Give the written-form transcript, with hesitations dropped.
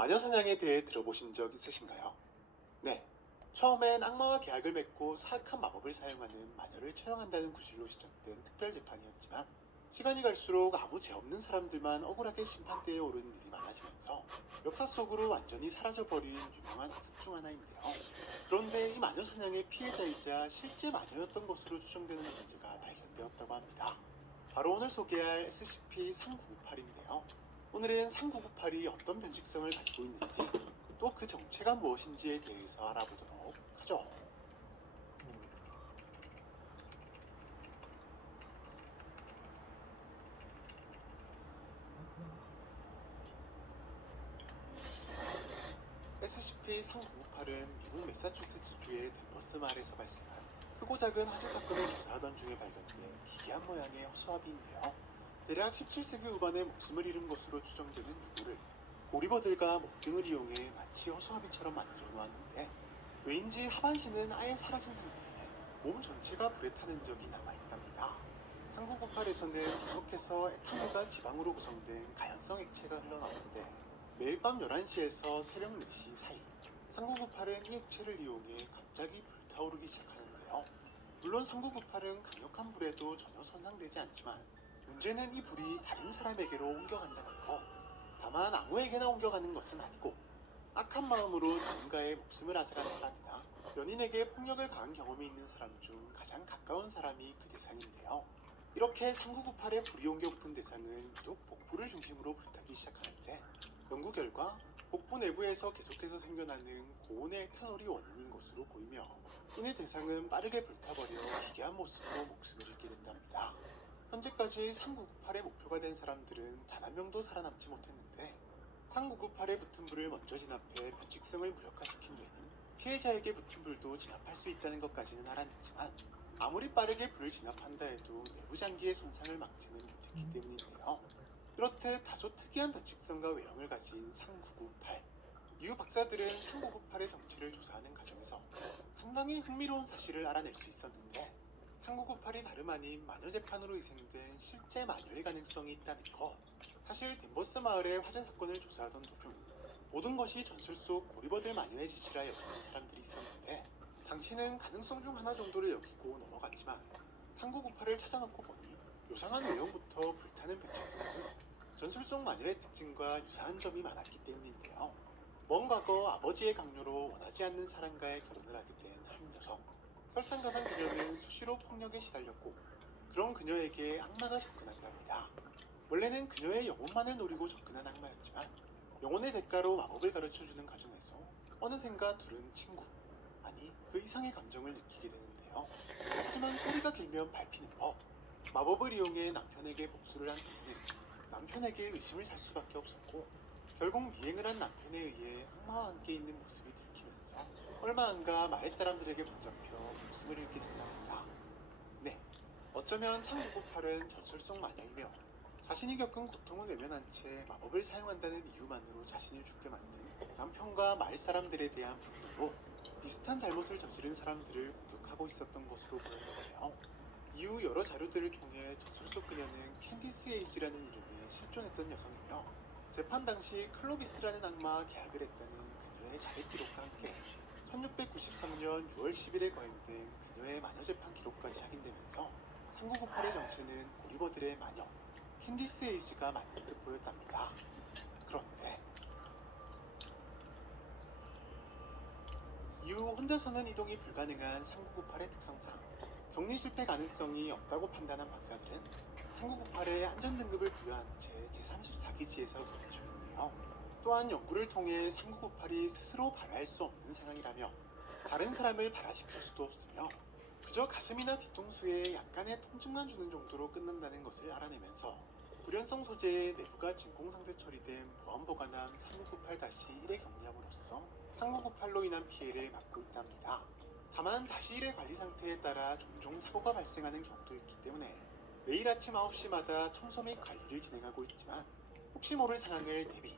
마녀사냥에 대해 들어보신 적 있으신가요? 네. 처음엔 악마와 계약을 맺고 사악한 마법을 사용하는 마녀를 처형한다는 구실로 시작된 특별재판이었지만 시간이 갈수록 아무 죄 없는 사람들만 억울하게 심판대에 오르는 일이 많아지면서 역사 속으로 완전히 사라져버린 유명한 학습 중 하나인데요. 그런데 이 마녀사냥의 피해자이자 실제 마녀였던 것으로 추정되는 문제가 발견되었다고 합니다. 바로 오늘 소개할 SCP-3998인데요. 오늘은 3998이 어떤 변칙성을 가지고 있는지 또 그 정체가 무엇인지에 대해서 알아보도록 하죠. SCP-3998은 미국 매사추세츠주의 댄버스 마을에서 발생한 크고 작은 화재 사건을 조사하던 중에 발견된 기괴한 모양의 허수아비인데요. 대략 17세기 후반에 목숨을 잃은 것으로 추정되는 유골을 고리버들과 목등을 이용해 마치 허수아비처럼 만들어 놓았는데 왜인지 하반신은 아예 사라진 상태에 몸 전체가 불에 타는 흔적이 남아있답니다. 3998에서는 계속해서 에탄올과 지방으로 구성된 가연성 액체가 흘러나오는데 매일 밤 11시에서 새벽 4시 사이 3998은 이 액체를 이용해 갑자기 불타오르기 시작하는데요. 물론 3998은 강력한 불에도 전혀 손상되지 않지만 문제는 이 불이 다른 사람에게로 옮겨간다는 것. 다만 아무에게나 옮겨가는 것은 아니고 악한 마음으로 누군가의 목숨을 앗아간 사람이나 연인에게 폭력을 가한 경험이 있는 사람 중 가장 가까운 사람이 그 대상인데요. 이렇게 3998에 불이 옮겨붙은 대상은 유독 복부를 중심으로 불타기 시작하는데 연구 결과 복부 내부에서 계속해서 생겨나는 고온의 에탄올이 원인인 것으로 보이며 이내 대상은 빠르게 불타버려 기괴한 모습으로 목숨을 잃게 된답니다. 현재까지 3998의 목표가 된 사람들은 단 한 명도 살아남지 못했는데 3998에 붙은 불을 먼저 진압해 변칙성을 무력화시킨 후에는 피해자에게 붙은 불도 진압할 수 있다는 것까지는 알아냈지만 아무리 빠르게 불을 진압한다 해도 내부 장기의 손상을 막지는 못했기 때문인데요. 그렇듯 다소 특이한 변칙성과 외형을 가진 3998. 이후 박사들은 3998의 정체를 조사하는 과정에서 상당히 흥미로운 사실을 알아낼 수 있었는데 3998이 다름 아닌 마녀 재판으로 희생된 실제 마녀일 가능성이 있다는 것. 사실 댄버스 마을의 화재 사건을 조사하던 도중 모든 것이 전술 속 고리버들 마녀의 짓이라 여기는 사람들이 있었는데 당신은 가능성 중 하나 정도를 여기고 넘어갔지만 3998을 찾아놓고 보니 요상한 외형부터 불타는 변칙성은 전술 속 마녀의 특징과 유사한 점이 많았기 때문인데요. 먼 과거 아버지의 강요로 원하지 않는 사람과의 결혼을 하게 된 한 녀석. 설상가상 그녀는 수시로 폭력에 시달렸고 그런 그녀에게 악마가 접근한답니다. 원래는 그녀의 영혼만을 노리고 접근한 악마였지만 영혼의 대가로 마법을 가르쳐주는 과정에서 어느샌가 둘은 친구, 아니 그 이상의 감정을 느끼게 되는데요. 하지만 꼬리가 길면 밟히는 법. 마법을 이용해 남편에게 복수를 한 그녀는 남편에게 의심을 살 수밖에 없었고 결국 미행을 한 남편에 의해 악마와 함께 있는 모습이 들키면서 얼마 안가 마을 사람들에게 붙잡혀 목숨을 잃게 된답니다. 네, 어쩌면 3998은 전설 속 마녀이며 자신이 겪은 고통을 외면한 채 마법을 사용한다는 이유만으로 자신을 죽게 만든 남편과 마을 사람들에 대한 분노로 비슷한 잘못을 저지른 사람들을 공격하고 있었던 것으로 보였는데요. 이후 여러 자료들을 통해 전설 속 그녀는 캔디스 에이지라는 이름의 실존했던 여성이며 재판 당시 클로비스라는 악마와 계약을 했다는 그녀의 자백 기록과 함께 1693년 6월 10일에 거행된 그녀의 마녀 재판 기록까지 확인되면서 3998의 정체는 고리버들의 마녀 캔디스 에이지가 맞는 듯 보였답니다. 그런데 이후 혼자서는 이동이 불가능한 3998의 특성상 격리 실패 가능성이 없다고 판단한 박사들은 3998에 안전등급을 부여한 채 제34기지에서 격리 중인데요. 또한 연구를 통해 3998이 스스로 발화할 수 없는 상황이라며 다른 사람을 발화시킬 수도 없으며 그저 가슴이나 뒤통수에 약간의 통증만 주는 정도로 끝난다는 것을 알아내면서 불연성 소재의 내부가 진공상태 처리된 보안보관함 3998-1에 격리함으로써 3998로 인한 피해를 막고 있답니다. 다만 다시 1의 관리 상태에 따라 종종 사고가 발생하는 경우도 있기 때문에 매일 아침 9시마다 청소 및 관리를 진행하고 있지만 혹시 모를 상황을 대비